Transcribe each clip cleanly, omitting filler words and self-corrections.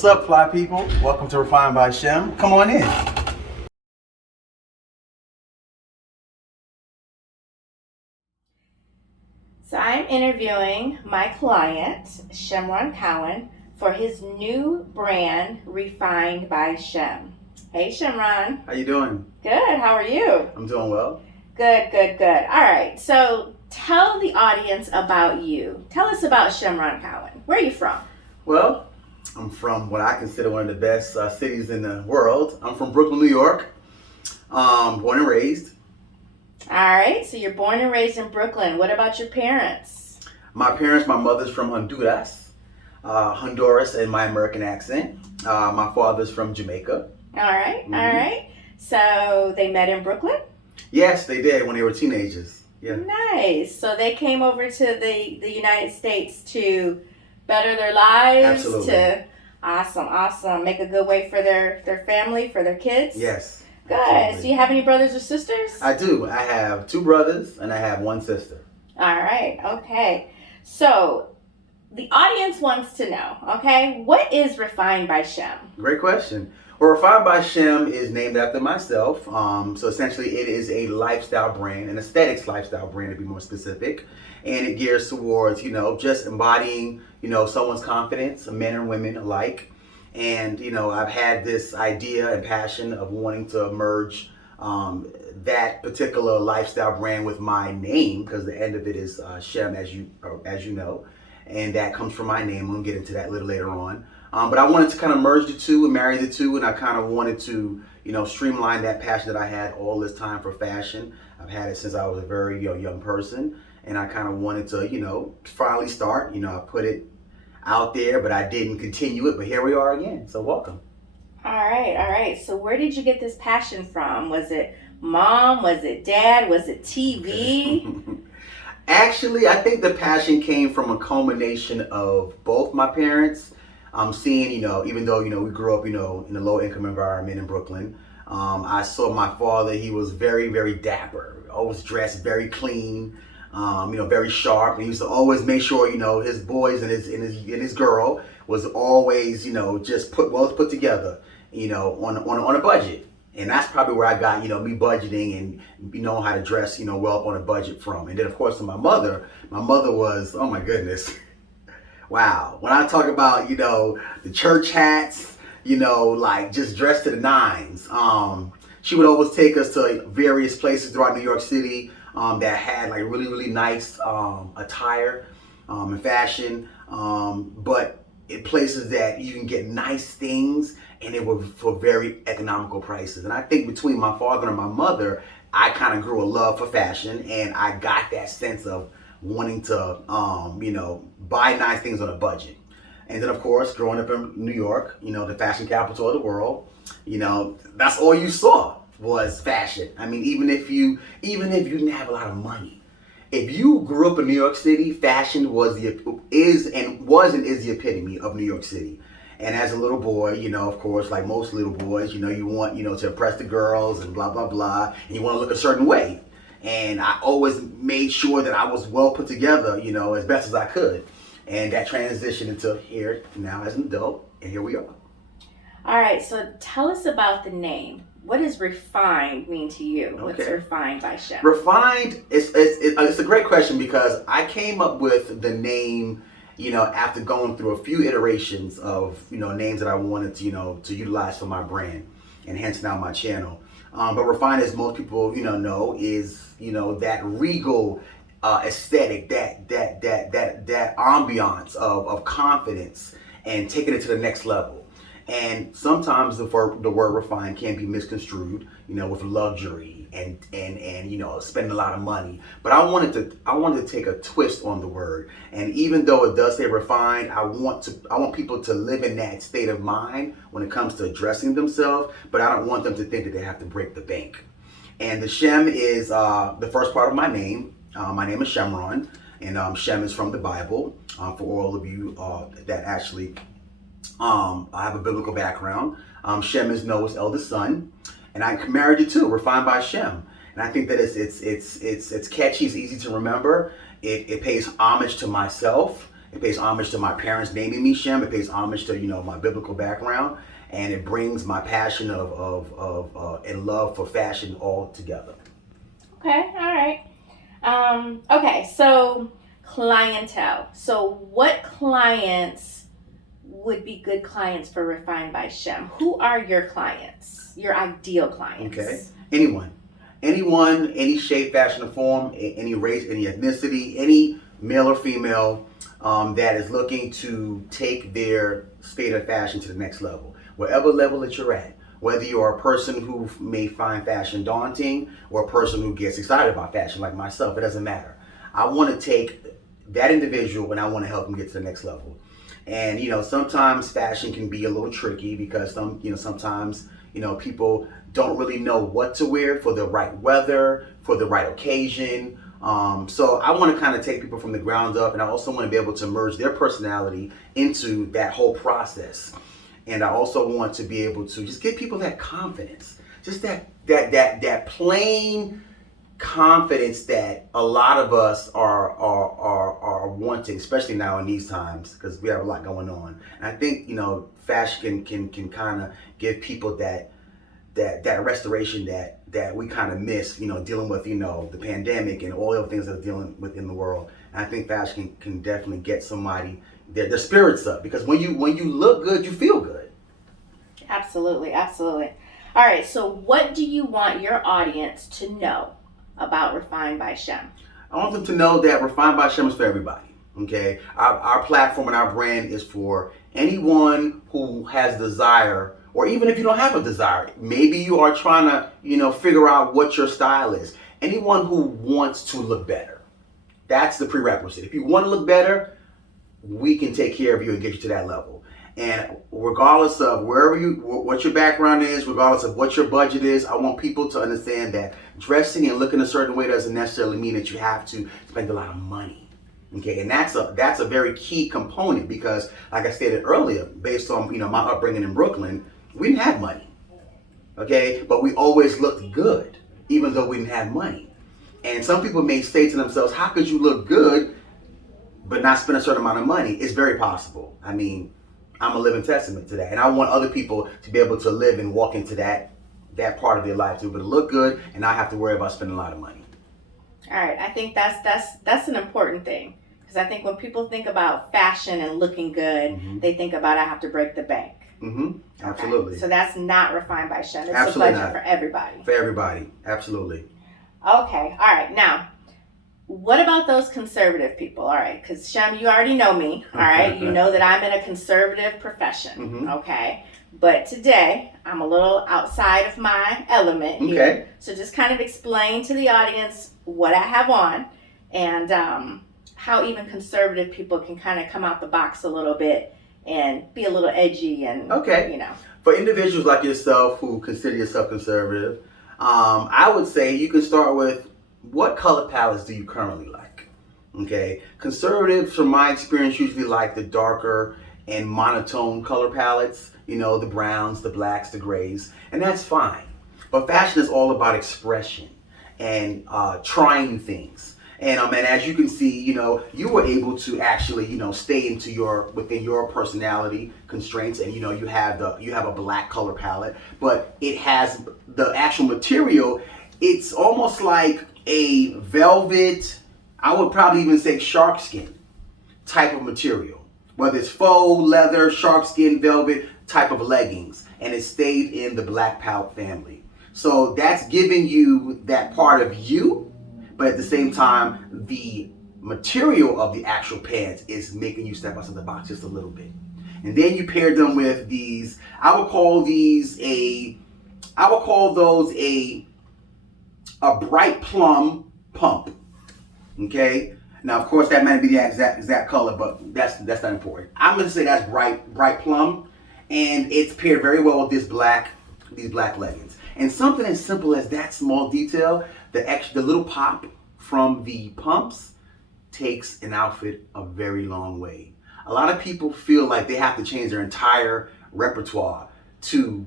What's up, fly people? Welcome to Refined by Shem. Come on in. So I'm interviewing my client, Shem for his new brand, Refined by Shem. Hey, Shem. How you doing? Good. How are you? I'm doing well. Good. All right. So tell the audience about you. Tell us about Shem Cowan. Where are you from? Well, I'm from what I consider one of the best cities in the world. I'm from Brooklyn, New York. Born and raised. All right. So you're born and raised in Brooklyn. What about your parents? My mother's from Honduras in my American accent. My father's from Jamaica. All right. So they met in Brooklyn? Yes, they did when they were teenagers. Yeah. Nice. So they came over to the United States to better their lives. Absolutely. Awesome. Make a good way for their family, for their kids. Yes. Good. Absolutely. Do you have any brothers or sisters? I do. I have 2 brothers and I have 1 sister. All right. Okay. So the audience wants to know, okay, what is Refined by Shem? Great question. Well, Refined by Shem is named after myself. So essentially it is a lifestyle brand, an aesthetics lifestyle brand to be more specific. And it gears towards, just embodying, someone's confidence, men and women alike. And, I've had this idea and passion of wanting to merge that particular lifestyle brand with my name, because the end of it is Shem, as you know. And that comes from my name. We'll get into that a little later on. But I wanted to kind of merge the two and marry the two, and I kind of wanted to, streamline that passion that I had all this time for fashion. I've had it since I was a very young person, and I kind of wanted to, finally start. I put it out there, but I didn't continue it. But here we are again. So welcome. All right. So where did you get this passion from? Was it mom? Was it dad? Was it TV? Actually, I think the passion came from a culmination of both my parents. Seeing, even though, we grew up, in a low income environment in Brooklyn, I saw my father. He was very, very dapper, always dressed very clean, very sharp. And he used to always make sure, his boys and his girl was always, just put together, on a budget. And that's probably where I got, me budgeting and knowing how to dress, well up on a budget from. And then, of course, to my mother was, oh my goodness. Wow. When I talk about, the church hats, like just dressed to the nines, she would always take us to various places throughout New York City that had like really, really nice attire and fashion, but in places that you can get nice things and it was for very economical prices. And I think between my father and my mother, I kind of grew a love for fashion, and I got that sense of wanting to, buy nice things on a budget. And then, of course, growing up in New York, the fashion capital of the world, that's all you saw was fashion. I mean, even if you didn't have a lot of money, if you grew up in New York City, fashion is the epitome of New York City. And as a little boy, of course, like most little boys, you want, to impress the girls and blah, blah, blah, and you want to look a certain way. And I always made sure that I was well put together, as best as I could. And that transitioned into here now as an adult, and here we are. All right, so tell us about the name. What does refined mean to you? Okay. What's Refined by Shem? Refined, it's a great question, because I came up with the name, after going through a few iterations of, names that I wanted to utilize for my brand, and hence now my channel. But refined, as most people, know, is, that regal aesthetic, that ambiance of confidence and taking it to the next level. And sometimes the word refined can be misconstrued, with luxury and spending a lot of money. But I wanted to take a twist on the word. And even though it does say refined, I want people to live in that state of mind when it comes to dressing themselves. But I don't want them to think that they have to break the bank. And the Shem is the first part of my name. My name is Shemron, and Shem is from the Bible. For all of you that actually I have a biblical background. Shem is Noah's eldest son, and I married to 2, Refined by Shem. And I think that it's catchy, it's easy to remember. It pays homage to myself It pays homage to my parents naming me Shem. It pays homage to, my biblical background. And it brings my passion and love for fashion all together. Okay, all right. Okay, so clientele. So what clients would be good clients for Refined by Shem? Who are your clients? Your ideal clients? Okay, anyone, any shape, fashion, or form, any race, any ethnicity, any male or female that is looking to take their state of fashion to the next level, whatever level that you're at. Whether you're a person who may find fashion daunting or a person who gets excited about fashion like myself, it doesn't matter. I want to take that individual and I want to help them get to the next level. And sometimes fashion can be a little tricky because sometimes people don't really know what to wear for the right weather, for the right occasion. So I want to kind of take people from the ground up, and I also want to be able to merge their personality into that whole process. And I also want to be able to just give people that confidence, just that plain confidence that a lot of us are wanting, especially now in these times, because we have a lot going on. And I think fashion can kind of give people that restoration that we kind of miss, dealing with the pandemic and all the other things that are dealing with in the world. And I think fashion can definitely get somebody their spirits up, because when you look good, you feel good. Absolutely, absolutely. All right, so what do you want your audience to know about Refined by Shem? I want them to know that Refined by Shem is for everybody. Okay, our platform and our brand is for anyone who has desire, or even if you don't have a desire, maybe you are trying to figure out what your style is. Anyone who wants to look better, that's the prerequisite. If you want to look better, we can take care of you and get you to that level. And regardless of what your background is, regardless of what your budget is, I want people to understand that dressing and looking a certain way doesn't necessarily mean that you have to spend a lot of money. Okay, and that's a very key component, because, like I stated earlier, based on my upbringing in Brooklyn, we didn't have money. Okay, but we always looked good, even though we didn't have money. And some people may say to themselves, "How could you look good but not spend a certain amount of money?" It's very possible. I mean, I'm a living testament to that. And I want other people to be able to live and walk into that part of their life, to be able to look good and not have to worry about spending a lot of money. All right, I think that's an important thing, because I think when people think about fashion and looking good, they think about, I have to break the bank. Absolutely. Okay. So that's not Refined by Shem. It's Absolutely a budget not. for everybody. For everybody, absolutely. Okay, all right. Now, what about those conservative people? All right, because Shem, you already know me. All right, you know that I'm in a conservative profession. Okay, but today I'm a little outside of my element here. Okay. So just kind of explain to the audience what I have on, and how even conservative people can kind of come out the box a little bit and be a little edgy and For individuals like yourself who consider yourself conservative, I would say you can start with, what color palettes do you currently like? Okay, conservatives, from my experience, usually like the darker and monotone color palettes, the browns, the blacks, the grays, and that's fine. But fashion is all about expression and trying things. And as you can see, you were able to actually, stay within your personality constraints, and you have a black color palette, but it has the actual material. It's almost like a velvet, I would probably even say shark skin type of material, whether it's faux, leather, shark skin, velvet type of leggings, and it stayed in the black palette family. So that's giving you that part of you, but at the same time, the material of the actual pants is making you step outside the box just a little bit. And then you pair them with these, I would call those a bright plum pump. Okay? Now, of course, that might be the exact color, but that's not important. I'm going to say that's bright plum, and it's paired very well with these black leggings. And something as simple as that small detail, the little pop from the pumps, takes an outfit a very long way. A lot of people feel like they have to change their entire repertoire to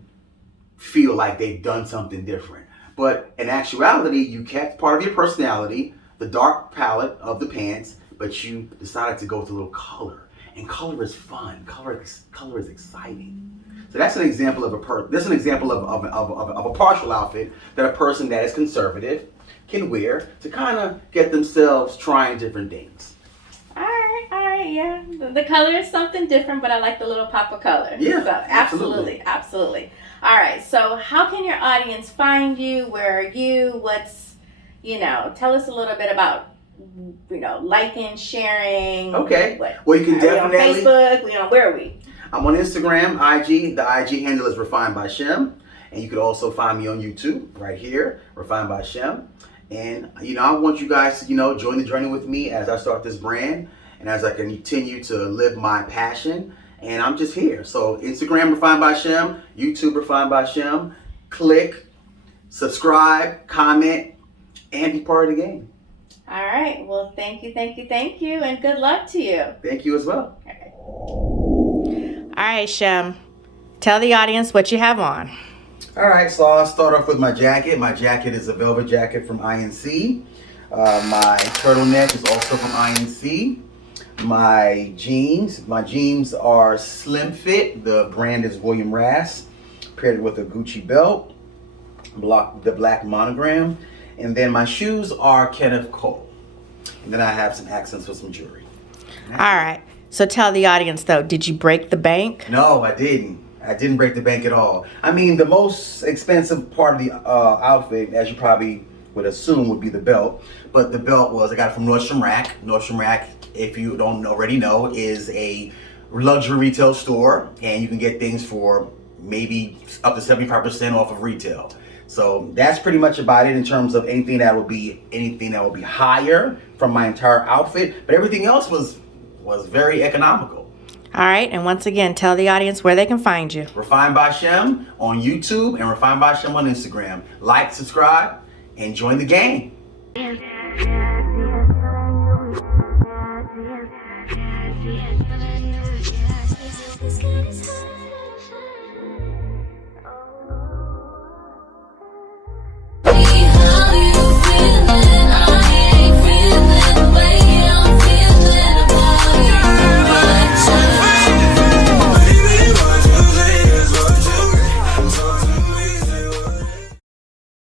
feel like they've done something different. But in actuality, you kept part of your personality, the dark palette of the pants, but you decided to go with a little color. And color is fun. Color is exciting. So that's an example of of a partial outfit that a person that is conservative can wear to kind of get themselves trying different things. All right, yeah. The color is something different, but I like the little pop of color. Yeah, so, absolutely. All right, so how can your audience find you? Where are you? Tell us a little bit about, liking, sharing. Okay. Well, you can definitely. On Facebook, where are we? I'm on Instagram, IG. The IG handle is Refinedbyshem. And you could also find me on YouTube right here, Refinedbyshem. And, I want you guys to, join the journey with me as I start this brand and as I continue to live my passion. And I'm just here. So Instagram, Refinedbyshem, YouTube, Refinedbyshem. Click, subscribe, comment, and be part of the game. All right. Well, thank you. And good luck to you. Thank you as well. All right, Shem. Tell the audience what you have on. All right, so I'll start off with my jacket. My jacket is a velvet jacket from INC. My turtleneck is also from INC. My jeans are slim fit. The brand is William Rass. Paired with a Gucci belt, the black monogram. And then my shoes are Kenneth Cole. And then I have some accents with some jewelry. All right. So tell the audience, though, did you break the bank? No, I didn't. I didn't break the bank at all. I mean, the most expensive part of the outfit, as you probably would assume, would be the belt. But the belt I got it from Nordstrom Rack. Nordstrom Rack, if you don't already know, is a luxury retail store. And you can get things for maybe up to 75% off of retail. So that's pretty much about it in terms of anything that would be higher from my entire outfit. But everything else was very economical. All right, and once again, tell the audience where they can find you. Refinedbyshem on YouTube and Refinedbyshem on Instagram. Like, subscribe, and join the game.